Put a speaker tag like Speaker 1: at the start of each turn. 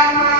Speaker 1: llama